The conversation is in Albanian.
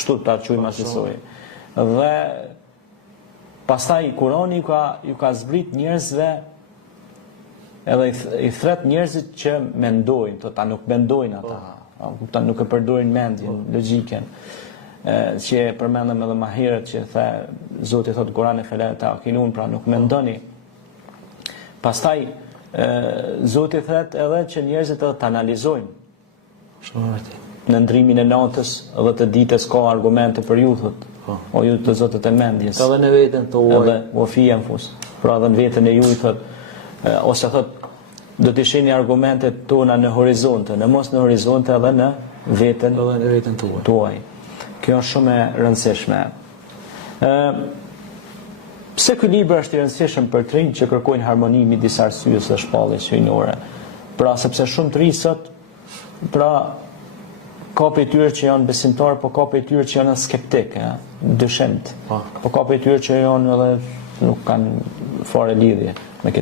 kështu ta quajmë asoj. Dhe pastaj Kurani ju ka zbrit njerëzve edhe i thret njerëzit që mendojnë, ta nuk mendojnë ata, ta nuk e përdorin mendjen, logjikën. Që përmendëm edhe më herët që the Zoti thot Kurani fela ta'qilun, pra nuk mendoni. Pastaj Zoti thret edhe që njerëzit edhe të analizojnë. Në ndrimin e natës dhe të ditës ka argumente për ju, thot. O ju të zotët e mendjes. Edhe në veten tuaj. Edhe o fija në fus. Pra edhe në veten e ju, thot, ose thot, do të shihni argumentet tona në horizonte, në mos në horizonte edhe në veten tuaj. Kjo është shumë e rëndësishme. Pse ky libër është i rëndësishëm për të rinjt që kërkojnë harmoni midis arsyes dhe shpalljes hyjnore? Pra sepse shumë të rinj sot, pra ka prej tyre që janë besimtarë, po ka prej tyre që janë skeptik, dyshimt. Po ka prej tyre që janë edhe nuk kanë fare lidhje me